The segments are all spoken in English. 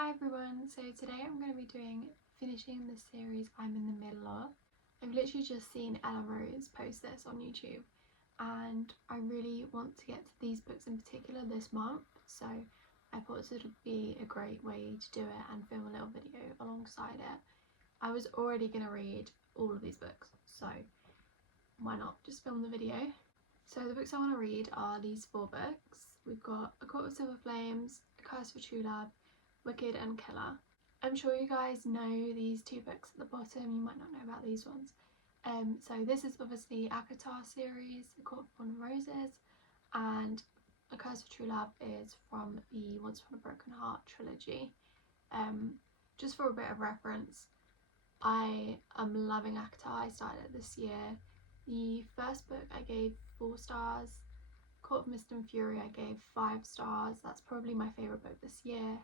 Hi everyone, so today I'm going to be finishing the series I'm in the middle of. I've literally just seen Ella Rose post this on YouTube and I really want to get to these books in particular this month, so I thought this would be a great way to do it and film a little video alongside it. I was already going to read all of these books, so why not just film the video. So the books I want to read are these 4 books. We've got A Court of Silver Flames, A Curse for True Love, Wicked and Killer. I'm sure you guys know these 2 books at the bottom, you might not know about these ones. So this is obviously ACOTAR series, A Court of Thorn and Roses, and A Curse for True Love is from the Once Upon a Broken Heart trilogy. Just for a bit of reference, I am loving ACOTAR. I started it this year. The first book I gave 4 stars, Court of Mist and Fury I gave 5 stars, that's probably my favourite book this year.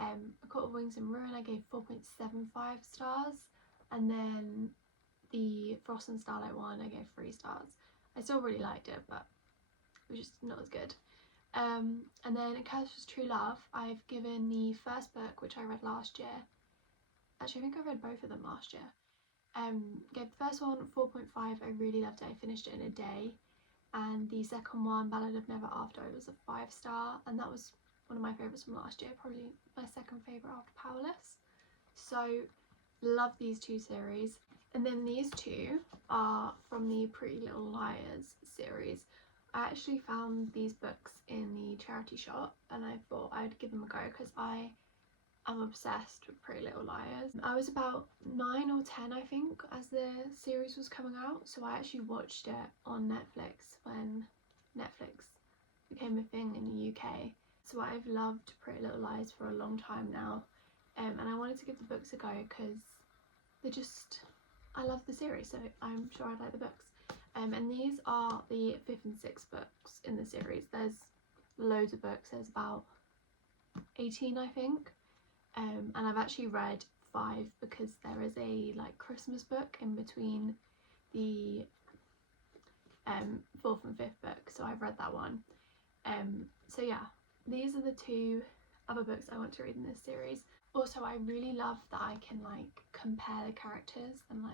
A Court of Wings and Ruin I gave 4.75 stars, and then the Frost and Starlight one I gave 3 stars. I still really liked it, but it was just not as good. And then A Curse for True Love I've given the first book, which I read last year. Actually, I think I read both of them last year. Gave the first one 4.5, I really loved it, I finished it in a day. And the second one, Ballad of Never After, it was a 5-star, and that was one of my favourites from last year, probably my second favourite after Powerless. So love these 2 series. And then these 2 are from the Pretty Little Liars series. I actually found these books in the charity shop and I thought I'd give them a go because I am obsessed with Pretty Little Liars. I was about 9 or 10 I think as the series was coming out, so I actually watched it on Netflix when Netflix became a thing in the UK. So I've loved Pretty Little Liars for a long time now, and I wanted to give the books a go because they're just, I love the series, so I'm sure I'd like the books. And these are the 5th and 6th books in the series. There's loads of books, there's about 18 I think, and I've actually read 5 because there is a Christmas book in between the 4th and 5th book, so I've read that one. So yeah, these are the 2 other books I want to read in this series. Also, I really love that I can compare the characters and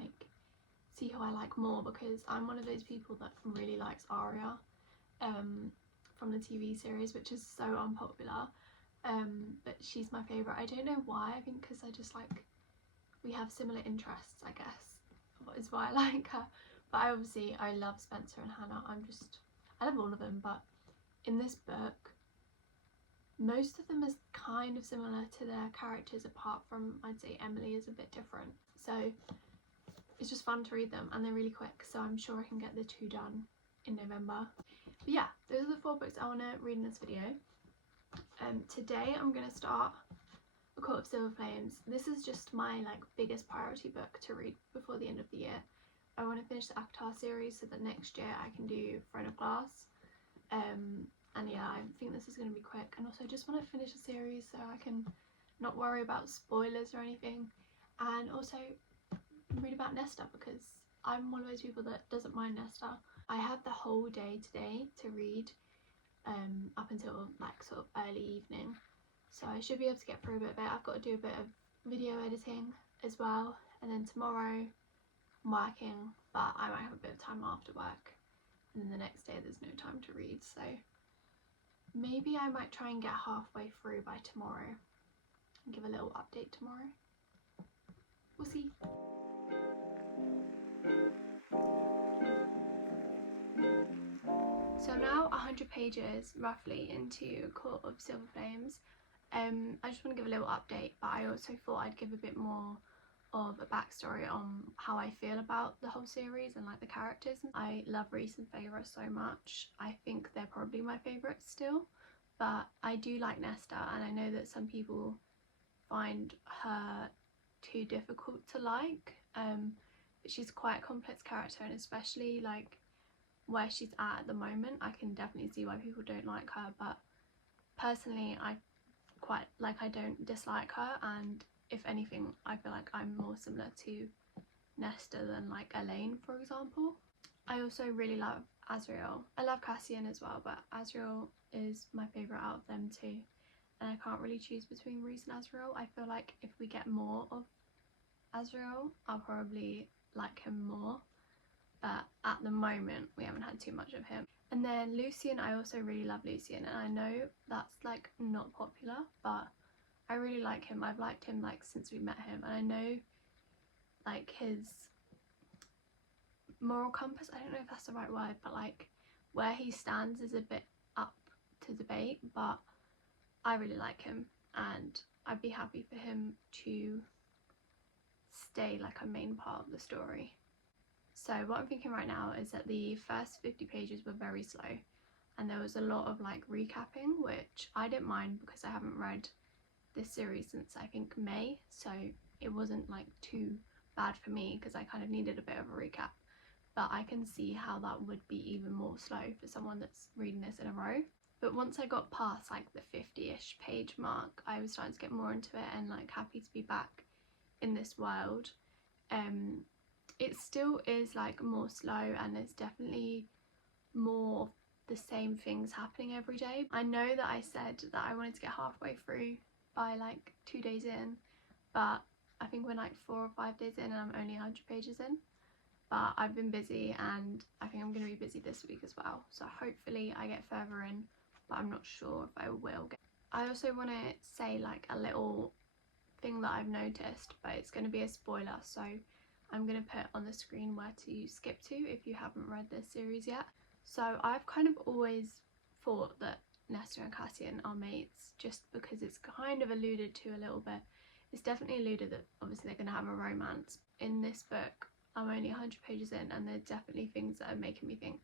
see who I like more, because I'm one of those people that really likes Arya from the TV series, which is so unpopular, but she's my favourite. I don't know why, I think because I just we have similar interests, I guess, is why I like her. But I love Spencer and Hannah. I love all of them, but in this book most of them is kind of similar to their characters, apart from I'd say Emily is a bit different. So it's just fun to read them and they're really quick, so I'm sure I can get the 2 done in November. But yeah, those are the 4 books I want to read in this video. Today I'm going to start A Court of Silver Flames. This is just my biggest priority book to read before the end of the year. I want to finish the ACOTAR series so that next year I can do Throne of Glass. And yeah, I think this is going to be quick, and also I just want to finish a series so I can not worry about spoilers or anything, and also read about Nesta because I'm one of those people that doesn't mind Nesta. I have the whole day today to read up until sort of early evening, so I should be able to get through a bit of it. I've got to do a bit of video editing as well, and then tomorrow I'm working, but I might have a bit of time after work, and then the next day there's no time to read, so maybe I might try and get halfway through by tomorrow and give a little update tomorrow. We'll see. So I'm now 100 pages roughly into A Court of Silver Flames. I just want to give a little update, but I also thought I'd give a bit more of a backstory on how I feel about the whole series and the characters. I love Rhys and Feyre so much. I think they're probably my favourites still, but I do like Nesta, and I know that some people find her too difficult to like, but she's quite a complex character, and especially where she's at the moment, I can definitely see why people don't like her. But personally, I don't dislike her, and if anything I feel like I'm more similar to Nesta than Elaine, for example. I also really love Azriel. I love Cassian as well, but Azriel is my favourite out of them too. and I can't really choose between Rhys and Azriel. I feel like if we get more of Azriel, I'll probably like him more, but at the moment we haven't had too much of him. And then Lucien, I also really love Lucien, and I know that's like not popular, but I really like him. I've liked him like since we met him, and I know like his moral compass, I don't know if that's the right word, but like where he stands is a bit up to debate, but I really like him and I'd be happy for him to stay like a main part of the story. So what I'm thinking right now is that the first 50 pages were very slow and there was a lot of like recapping, which I didn't mind because I haven't read this series since I think May, so it wasn't like too bad for me because I kind of needed a bit of a recap. But I can see how that would be even more slow for someone that's reading this in a row. But once I got past like the 50-ish page mark, I was starting to get more into it and like happy to be back in this world. It still is like more slow and there's definitely more the same things happening every day. I know that I said that I wanted to get halfway through by like 2 days in, but I think we're like 4 or 5 days in and I'm only 100 pages in. But I've been busy and I think I'm going to be busy this week as well, so hopefully I get further in, but I'm not sure if I will get. I also want to say like a little thing that I've noticed, but it's going to be a spoiler, so I'm going to put on the screen where to skip to if you haven't read this series yet. So I've kind of always thought that Nesta and Cassian are mates just because it's kind of alluded to a little bit. It's definitely alluded that obviously they're going to have a romance. In this book I'm only 100 pages in and there's definitely things that are making me think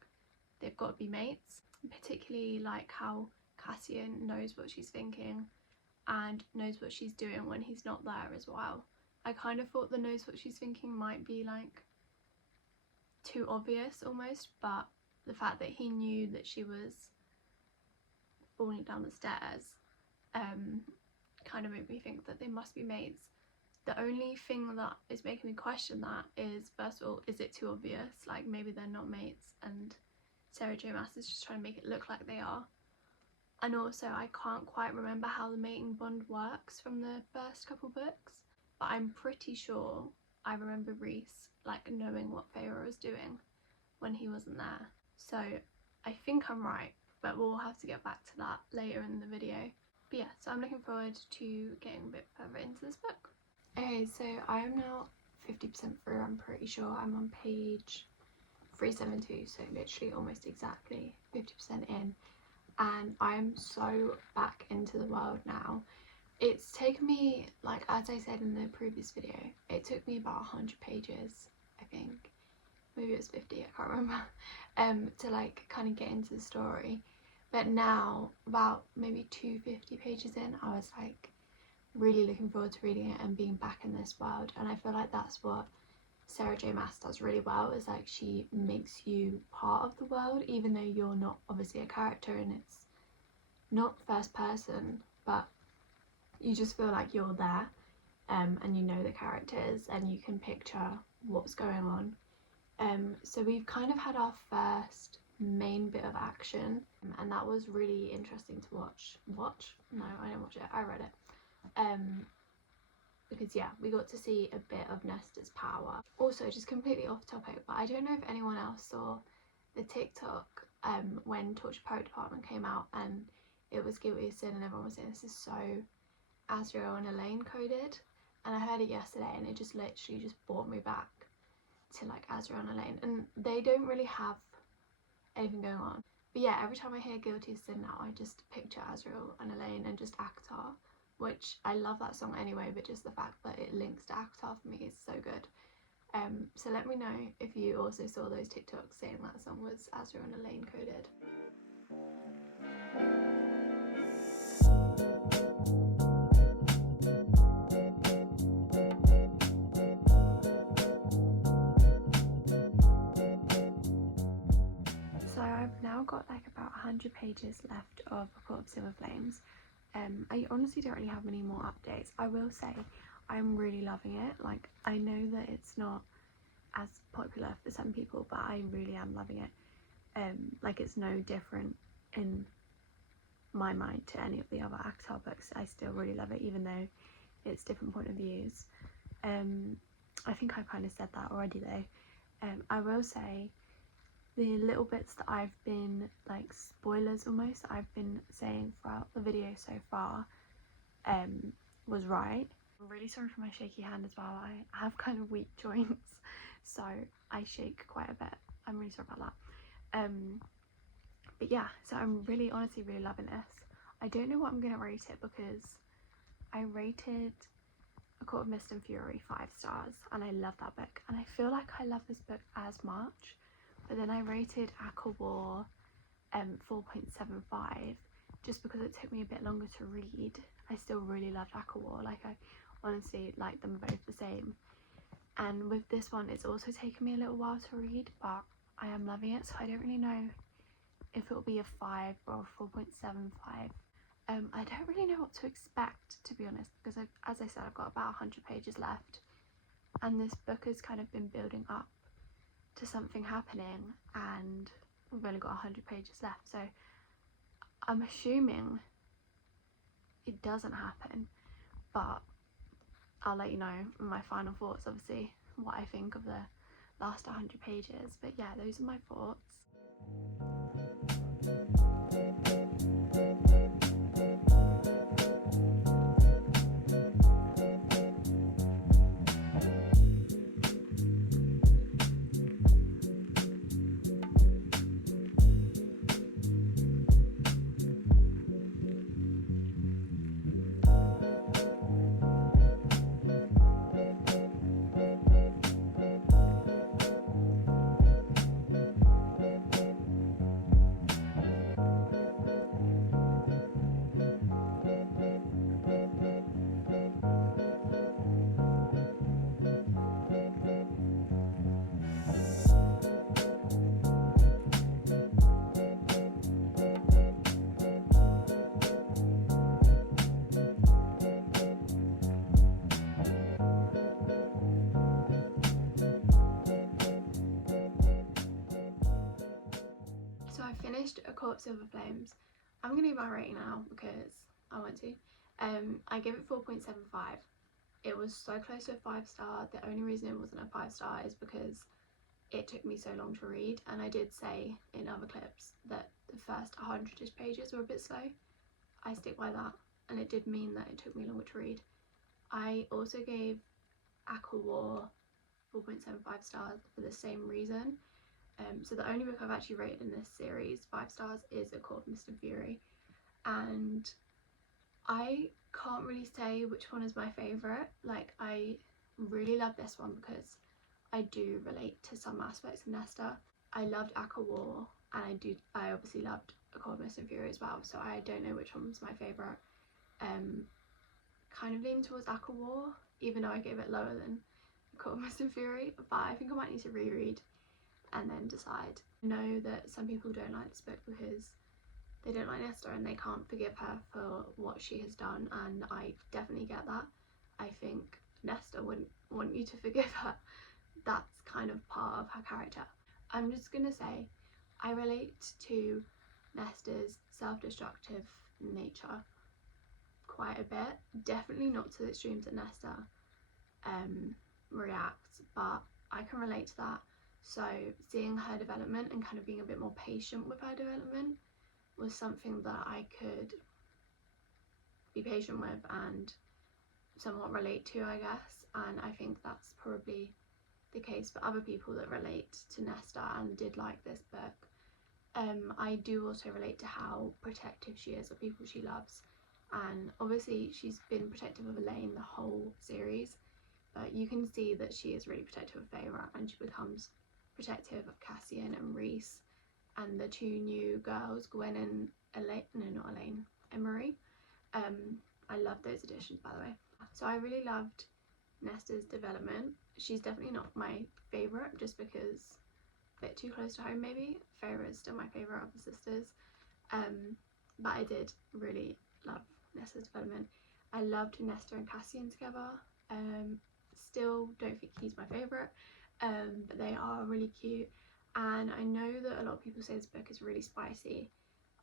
they've got to be mates, particularly like how Cassian knows what she's thinking and knows what she's doing when he's not there as well. I kind of thought the knows what she's thinking might be like too obvious almost, but the fact that he knew that she was falling down the stairs kind of made me think that they must be mates. The only thing that is making me question that is, first of all, is it too obvious? Like maybe they're not mates and Sarah J Maas is just trying to make it look like they are. And also I can't quite remember how the mating bond works from the first couple books, but I'm pretty sure I remember Rhys like knowing what Feyre was doing when he wasn't there. So I think I'm right, but we'll have to get back to that later in the video. But yeah, so I'm looking forward to getting a bit further into this book. Okay, so I am now 50% through, I'm pretty sure. I'm on page 372, so literally almost exactly 50% in. And I'm so back into the world now. It's taken me, like as I said in the previous video, it took me about 100 pages, I think. Maybe it was 50, I can't remember, to like kind of get into the story. But now, about maybe 250 pages in, I was like really looking forward to reading it and being back in this world. And I feel like that's what Sarah J Maas does really well, is like she makes you part of the world even though you're not obviously a character and it's not first person, but you just feel like you're there and you know the characters and you can picture what's going on. So we've kind of had our first main bit of action and that was really interesting to watch. No, I didn't watch it, I read it. Because yeah, we got to see a bit of Nesta's power. Also, just completely off topic, but I don't know if anyone else saw the TikTok when Torture Poet Department came out and it was Guilty of Sin and everyone was saying this is so Azriel and Elaine coded, and I heard it yesterday and it just literally just brought me back to like Azriel and Elaine, and they don't really have anything going on. But yeah, every time I hear Guilty of Sin now, I just picture Azriel and Elaine and just Akatar, which I love that song anyway, but just the fact that it links to Akatar for me is so good. So let me know if you also saw those TikToks saying that song was Azriel and Elaine coded. So I've now got like about 100 pages left of A Court of Silver Flames. I honestly don't really have many more updates. I will say I'm really loving it. Like, I know that it's not as popular for some people, but I really am loving it. Like, it's no different in my mind to any of the other ACOTAR books. I still really love it, even though it's different point of views. I think I kind of said that already though. I will say the little bits that I've been, like spoilers almost, I've been saying throughout the video so far was right. I'm really sorry for my shaky hand as well. I have kind of weak joints, so I shake quite a bit. I'm really sorry about that. But yeah, so I'm really honestly really loving this. I don't know what I'm gonna rate it because I rated A Court of Mist and Fury 5 stars and I love that book, and I feel like I love this book as much, but then I rated ACOWAR 4.75 just because it took me a bit longer to read. I still really loved ACOWAR, like I honestly like them both the same, and with this one it's also taken me a little while to read, but I am loving it, so I don't really know if it will be a 5 or a 4.75. I don't really know what to expect, to be honest, because as I said, I've got about 100 pages left and this book has kind of been building up to something happening and we've only got 100 pages left, so I'm assuming it doesn't happen, but I'll let you know in my final thoughts, obviously, what I think of the last 100 pages. But yeah, those are my thoughts. So I finished A Court of Silver Flames. I'm going to give my rating now because I want to. I gave it 4.75. It was so close to a 5-star. The only reason it wasn't a 5-star is because it took me so long to read, and I did say in other clips that the first 100 pages were a bit slow. I stick by that, and it did mean that it took me longer to read. I also gave ACOWAR 4.75 stars for the same reason. So the only book I've actually rated in this series 5 stars is A Court of Mist and Fury, and I can't really say which one is my favourite. Like, I really love this one because I do relate to some aspects of Nesta. I loved ACOWAR, and I obviously loved A Court of Mist and Fury as well, so I don't know which one was my favourite. Kind of leaning towards ACOWAR, even though I gave it lower than A Court of Mist and Fury, but I think I might need to reread and then decide. I know that some people don't like this book because they don't like Nesta and they can't forgive her for what she has done, and I definitely get that. I think Nesta wouldn't want you to forgive her. That's kind of part of her character. I'm just gonna say I relate to Nesta's self-destructive nature quite a bit. Definitely not to the extremes that Nesta reacts, but I can relate to that. So seeing her development and kind of being a bit more patient with her development was something that I could be patient with and somewhat relate to, I guess, and I think that's probably the case for other people that relate to Nesta and did like this book. I do also relate to how protective she is of people she loves, and obviously she's been protective of Elaine the whole series, but you can see that she is really protective of Feyre, and she becomes protective of Cassian and Rhys and the 2 new girls, Gwen and Emery. I love those additions, by the way. So I really loved Nesta's development. She's definitely not my favourite just because a bit too close to home maybe. Feyre is still my favourite of the sisters, but I did really love Nesta's development. I loved Nesta and Cassian together. Still don't think he's my favourite, but they are really cute, and I know that a lot of people say this book is really spicy.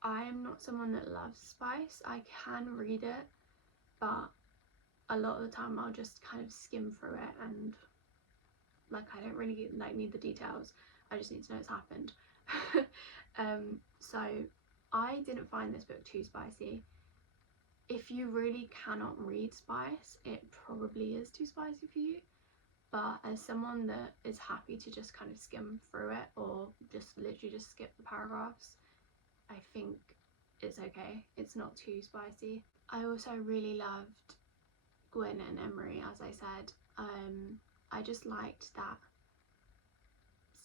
I am not someone that loves spice. I can read it, but a lot of the time I'll just kind of skim through it, and like I don't really like need the details. I just need to know it's happened. So I didn't find this book too spicy. If you really cannot read spice, it probably is too spicy for you. But as someone that is happy to just kind of skim through it, or just literally just skip the paragraphs, I think it's okay. It's not too spicy. I also really loved Gwyn and Emery, as I said. I just liked that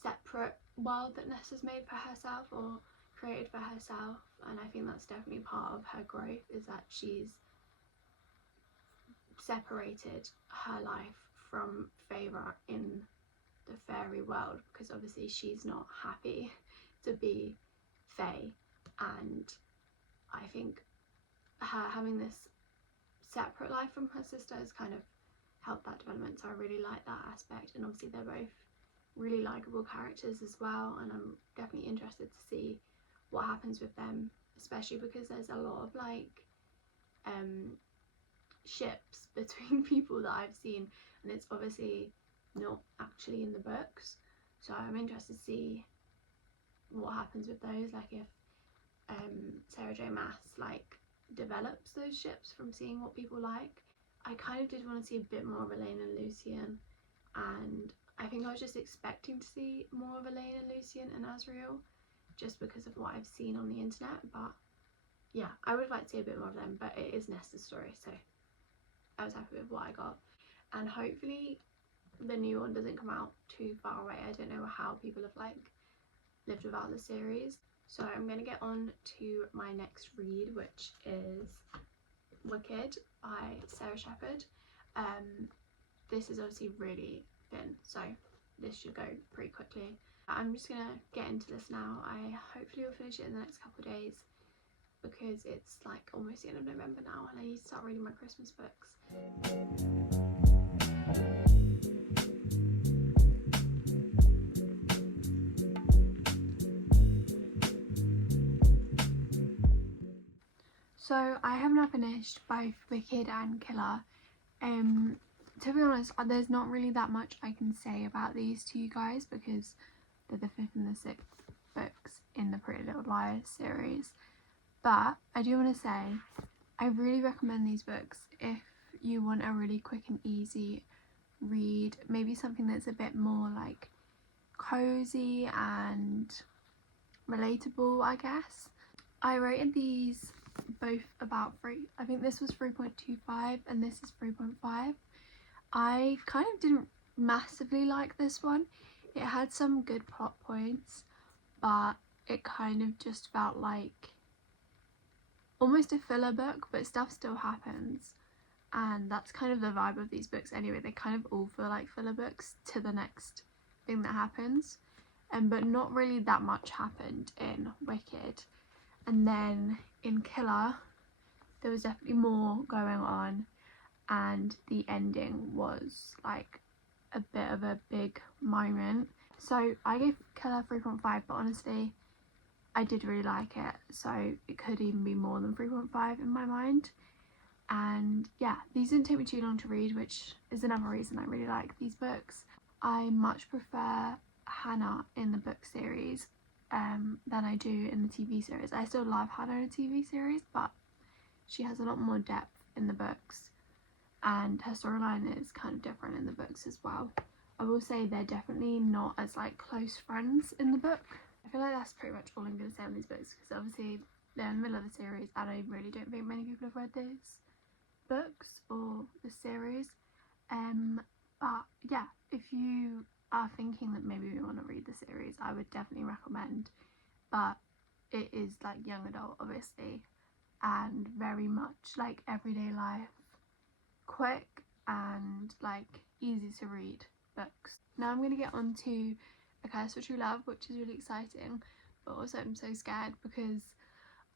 separate world that Nesta's made for herself, or created for herself, and I think that's definitely part of her growth, is that she's separated her life from Feyre in the fairy world, because obviously she's not happy to be Fae, and I think her having this separate life from her sister has kind of helped that development, so I really like that aspect. And obviously they're both really likeable characters as well, and I'm definitely interested to see what happens with them, especially because there's a lot of like ships between people that I've seen, and it's obviously not actually in the books, so I'm interested to see what happens with those, like if Sarah J Maas like develops those ships from seeing what people like. I kind of did want to see a bit more of Elaine and Lucian, and I think I was just expecting to see more of Elaine and Lucian and Asriel, just because of what I've seen on the internet. But yeah, I would like to see a bit more of them, but it is Nesta's story, so I was happy with what I got. And hopefully the new one doesn't come out too far away. I don't know how people have like lived without the series. So I'm going to get on to my next read, which is Wicked by Sarah Shepherd. This is obviously really thin, so this should go pretty quickly. I'm just gonna get into this now. I hopefully will finish it in the next couple of days, because it's like almost the end of November now and I need to start reading my Christmas books. So I have now finished both Wicked and Killer. To be honest, there's not really that much I can say about these to you guys, because they're the 5th and the 6th books in the Pretty Little Liars series. But I do want to say I really recommend these books if you want a really quick and easy read, maybe something that's a bit more like cozy and relatable, I guess. I rated these both about 3. I think this was 3.25 and this is 3.5. I kind of didn't massively like this one. It had some good plot points, but it kind of just felt like almost a filler book, but stuff still happens, and that's kind of the vibe of these books anyway. They kind of all feel like filler books to the next thing that happens, but not really that much happened in Wicked. And then in Killer there was definitely more going on, and the ending was like a bit of a big moment. So I gave Killer 3.5, but honestly I did really like it, so it could even be more than 3.5 in my mind. And yeah, these didn't take me too long to read, which is another reason I really like these books. I much prefer Hannah in the book series than I do in the TV series. I still love Hannah in the TV series, but she has a lot more depth in the books, and her storyline is kind of different in the books as well. I will say they're definitely not as like close friends in the book. I feel like that's pretty much all I'm going to say on these books, because obviously they're in the middle of the series and I really don't think many people have read these books or the series. But yeah, if you are thinking that maybe you want to read the series, I would definitely recommend, but it is like young adult obviously, and very much like everyday life, quick and like easy to read books. Now I'm going to get on to A Curse for True Love, which is really exciting, but also I'm so scared because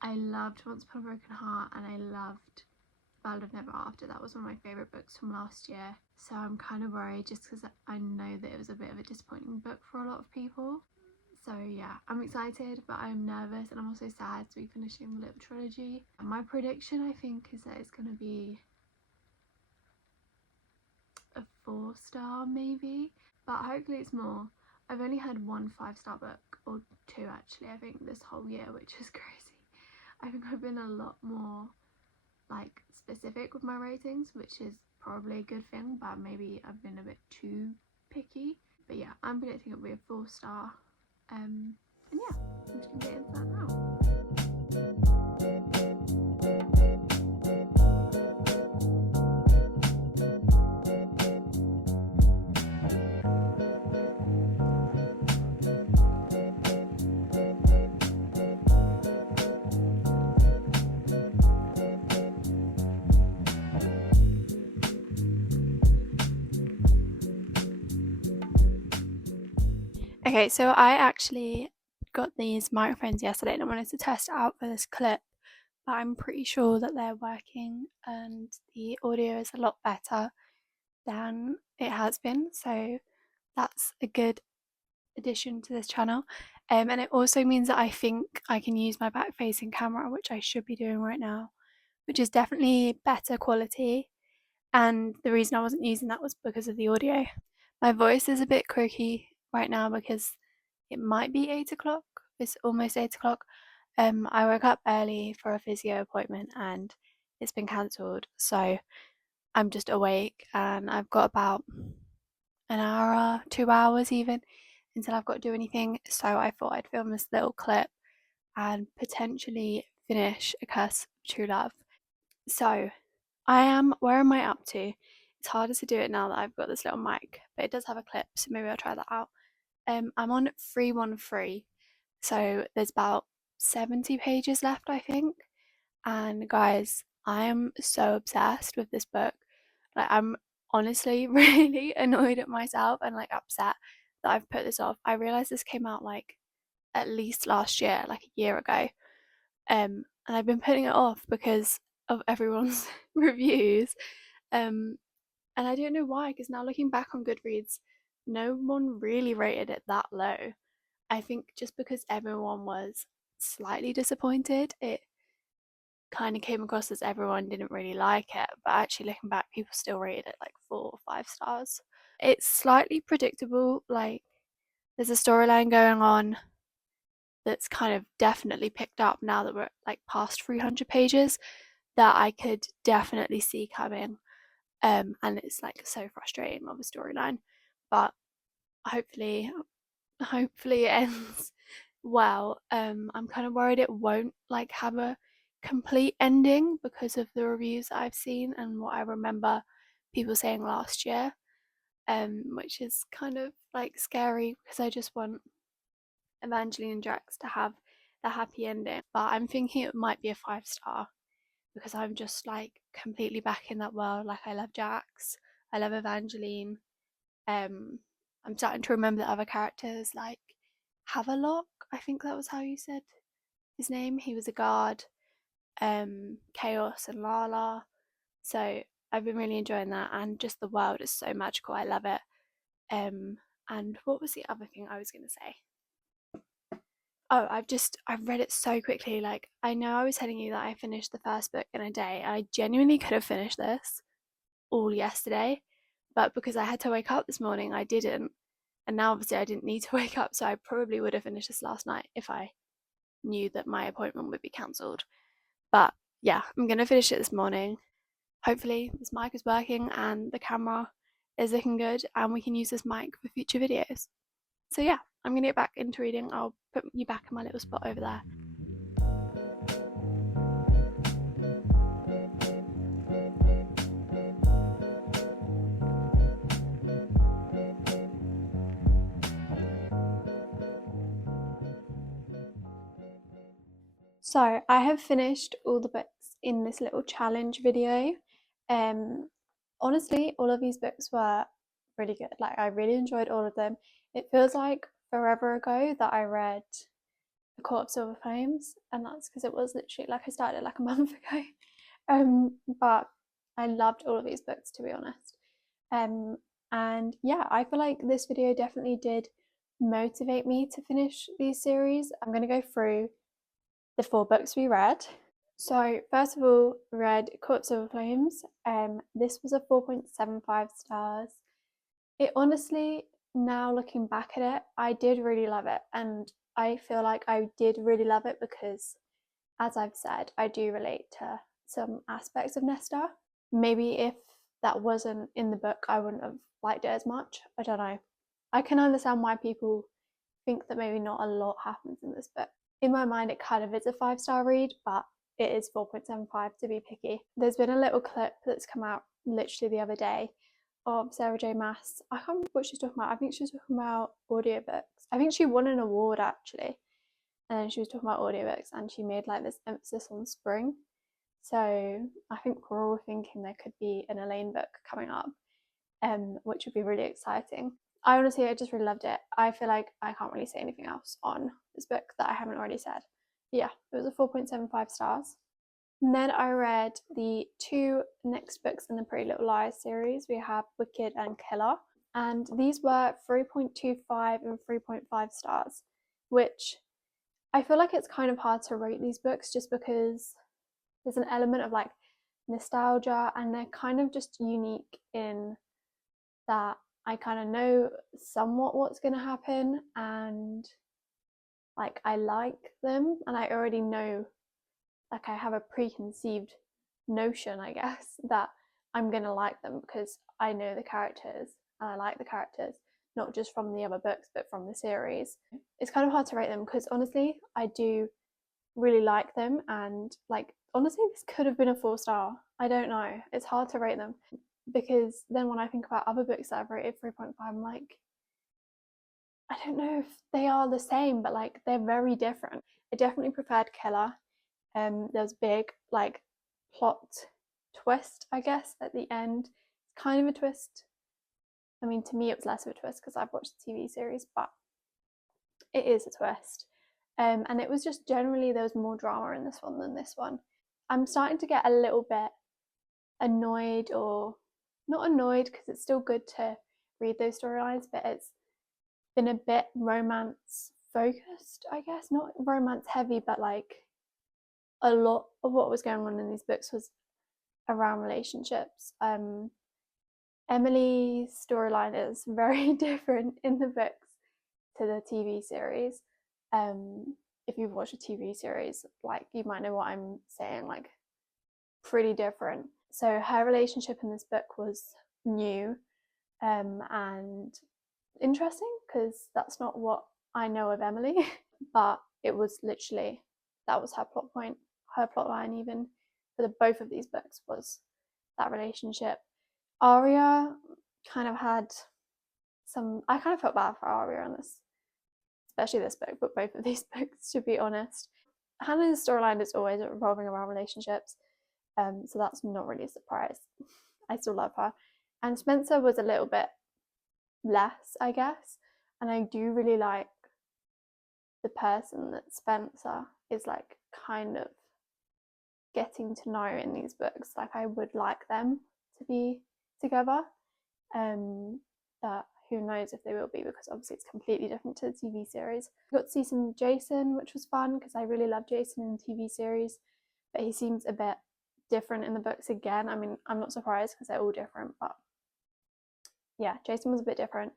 I loved Once Upon a Broken Heart and I loved Ballad of Never After. That was one of my favourite books from last year, so I'm kind of worried just because I know that it was a bit of a disappointing book for a lot of people. So yeah, I'm excited, but I'm nervous, and I'm also sad to be finishing the little trilogy. And my prediction, I think, is that it's going to be a 4-star maybe, but hopefully it's more. I've only had one 5-star book, or 2 actually, I think, this whole year, which is crazy. I think I've been a lot more like specific with my ratings, which is probably a good thing, but maybe I've been a bit too picky. But yeah, I'm predicting it'll be a 4-star. And yeah, I'm just gonna get into that now. Okay, so I actually got these microphones yesterday and I wanted to test out for this clip, but I'm pretty sure that they're working and the audio is a lot better than it has been, so that's a good addition to this channel. And it also means that I think I can use my back facing camera, which I should be doing right now, which is definitely better quality. And the reason I wasn't using that was because of the audio. My voice is a bit croaky right now because it might be 8 o'clock. It's almost 8 o'clock. I woke up early for a physio appointment and it's been cancelled. So I'm just awake and I've got about an hour, 2 hours even, until I've got to do anything. So I thought I'd film this little clip and potentially finish A Curse of True Love. So where am I up to? It's harder to do it now that I've got this little mic, but it does have a clip, so maybe I'll try that out. I'm on 313, so there's about 70 pages left, I think. And guys, I am so obsessed with this book. Like, I'm honestly really annoyed at myself and like upset that I've put this off. I realized this came out like at least last year, like a year ago. And I've been putting it off because of everyone's reviews. And I don't know why, because now looking back on Goodreads, no one really rated it that low. I think just because everyone was slightly disappointed, it kind of came across as everyone didn't really like it. But actually, looking back, people still rated it like 4 or 5 stars. It's slightly predictable, like, there's a storyline going on that's kind of definitely picked up now that we're like past 300 pages that I could definitely see coming. And it's like so frustrating of a storyline, but hopefully it ends well. I'm kind of worried it won't like have a complete ending because of the reviews that I've seen and what I remember people saying last year, which is kind of like scary because I just want Evangeline and Drax to have the happy ending. But I'm thinking it might be a 5-star because I'm just like completely back in that world. Like, I love Jax, I love Evangeline. I'm starting to remember the other characters, like Havelock, I think that was how you said his name. He was a guard. Chaos and Lala. So I've been really enjoying that, and just the world is so magical. I love it. And what was the other thing I was gonna say? Oh, I've read it so quickly. Like, I know I was telling you that I finished the first book in a day. I genuinely could have finished this all yesterday, but because I had to wake up this morning, I didn't. And now obviously I didn't need to wake up, so I probably would have finished this last night if I knew that my appointment would be cancelled. But yeah, I'm gonna finish it this morning. Hopefully this mic is working and the camera is looking good and we can use this mic for future videos. So yeah, I'm gonna get back into reading. I'll put you back in my little spot over there. So I have finished all the books in this little challenge video. Honestly, all of these books were really good. Like, I really enjoyed all of them. It feels like forever ago that I read The Court of Silver Flames, and that's because it was literally like I started like a month ago. But I loved all of these books, to be honest. And yeah, I feel like this video definitely did motivate me to finish these series, I'm going to go through the 4 books we read. So first of all, read Court of Silver Flames. This was a 4.75 stars. It honestly, now looking back at it, I did really love it, and I feel like I did really love it because, as I've said, I do relate to some aspects of Nesta. Maybe if that wasn't in the book, I wouldn't have liked it as much. I don't know. I can understand why people think that maybe not a lot happens in this book. In my mind, it kind of is a 5-star read, but it is 4.75 to be picky. There's been a little clip that's come out literally the other day of Sarah J Maas. I can't remember what she's talking about. I think she was talking about audiobooks. I think she won an award actually, and then she was talking about audiobooks, and she made like this emphasis on spring. So I think we're all thinking there could be an Elaine book coming up, which would be really exciting. I just really loved it. I feel like I can't really say anything else on this book that I haven't already said. But yeah, it was a 4.75 stars. And then I read the 2 next books in the Pretty Little Liars series. We have Wicked and Killer. And these were 3.25 and 3.5 stars, which I feel like it's kind of hard to rate these books just because there's an element of like nostalgia, and they're kind of just unique in that I kind of know somewhat what's going to happen, and like I like them, and I already know, like I have a preconceived notion, I guess, that I'm going to like them because I know the characters and I like the characters, not just from the other books but from the series. It's kind of hard to rate them because honestly I do really like them, and like honestly this could have been a 4-star. I don't know, it's hard to rate them because then when I think about other books that I've rated 3.5, I'm like, I don't know if they are the same, but like they're very different. I definitely preferred Killer. There's big like plot twist, I guess, at the end. It's kind of a twist. I mean, to me it was less of a twist because I've watched the TV series, but it is a twist. And it was just generally there was more drama in this one than this one. I'm starting to get a little bit annoyed, or not annoyed because it's still good to read those storylines, but it's been a bit romance focused, I guess. Not romance heavy, but like a lot of what was going on in these books was around relationships. Emily's storyline is very different in the books to the TV series. If you've watched a TV series, like you might know what I'm saying, like pretty different. So her relationship in this book was new and interesting because that's not what I know of Emily, but it was literally, that was her plot point, her plot line even for both of these books was that relationship. Aria kind of had some, I kind of felt bad for Aria in this, especially this book, but both of these books, to be honest. Hannah's storyline is always revolving around relationships, so that's not really a surprise. I still love her. And Spencer was a little bit less, I guess, and I do really like the person that Spencer is like kind of getting to know in these books. Like I would like them to be together, but who knows if they will be, because obviously it's completely different to the TV series. We got to see some Jason, which was fun because I really love Jason in the TV series, but he seems a bit different in the books again. I mean, I'm not surprised because they're all different, but yeah, Jason was a bit different.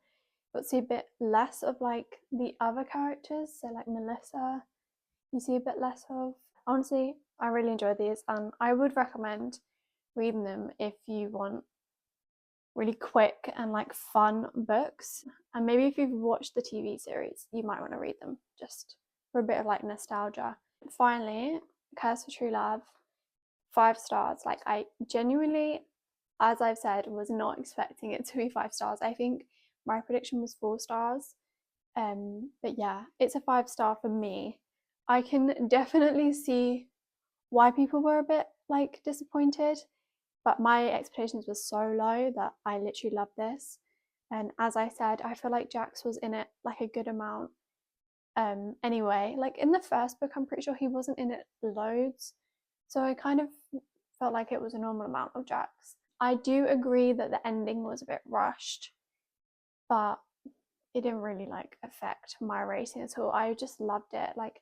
Got to see a bit less of like the other characters, so like Melissa, you see a bit less of. Honestly, I really enjoyed these, and I would recommend reading them if you want really quick and like fun books, and maybe if you've watched the TV series you might want to read them just for a bit of like nostalgia. Finally, Curse for True Love, 5 stars. Like I genuinely, as I've said, was not expecting it to be 5 stars. I think my prediction was 4 stars, but yeah, it's a 5-star for me. I can definitely see why people were a bit like disappointed, but my expectations were so low that I literally loved this. And as I said, I feel like Jax was in it like a good amount. Anyway, like in the first book I'm pretty sure he wasn't in it loads, so I kind of felt like it was a normal amount of Jax. I do agree that the ending was a bit rushed, but it didn't really like affect my rating at all. I just loved it. Like,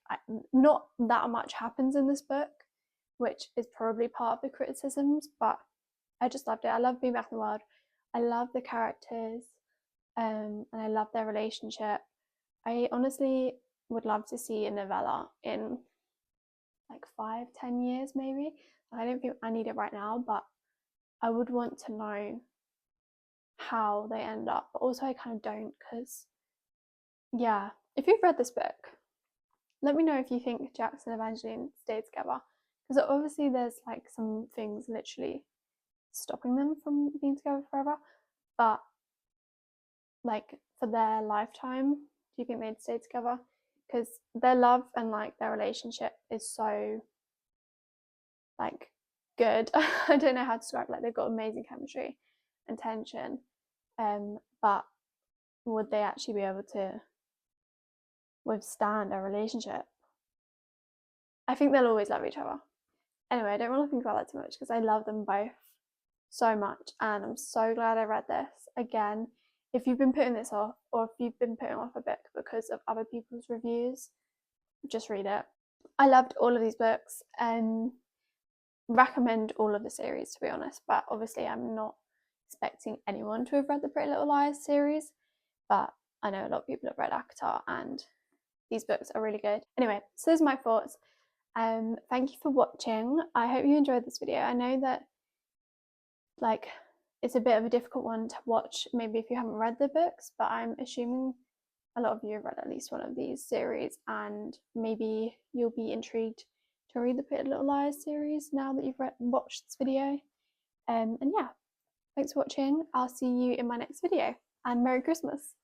not that much happens in this book, which is probably part of the criticisms, but I just loved it. I love being back in the world. I love the characters, and I love their relationship. I honestly would love to see a novella in like 5-10 years maybe. I don't think I need it right now, but I would want to know how they end up, but also I kind of don't, because yeah, if you've read this book, let me know if you think Jax and Evangeline stay together, because obviously there's like some things literally stopping them from being together forever, but like for their lifetime, do you think they'd stay together? Because their love and like their relationship is so like good. I don't know how to describe it. Like, they've got amazing chemistry and tension, but would they actually be able to withstand a relationship? I think they'll always love each other. Anyway, I don't want to think about that too much because I love them both so much, and I'm so glad I read this. Again, if you've been putting this off, or if you've been putting off a book because of other people's reviews, just read it. I loved all of these books and recommend all of the series, to be honest, but obviously I'm not expecting anyone to have read the Pretty Little Liars series, but I know a lot of people have read ACOTAR and these books are really good. Anyway, so those are my thoughts. Thank you for watching. I hope you enjoyed this video. I know that like it's a bit of a difficult one to watch maybe if you haven't read the books, but I'm assuming a lot of you have read at least one of these series, and maybe you'll be intrigued to read the Pretty Little Liars series now that you've watched this video. And yeah, thanks for watching. I'll see you in my next video, and Merry Christmas.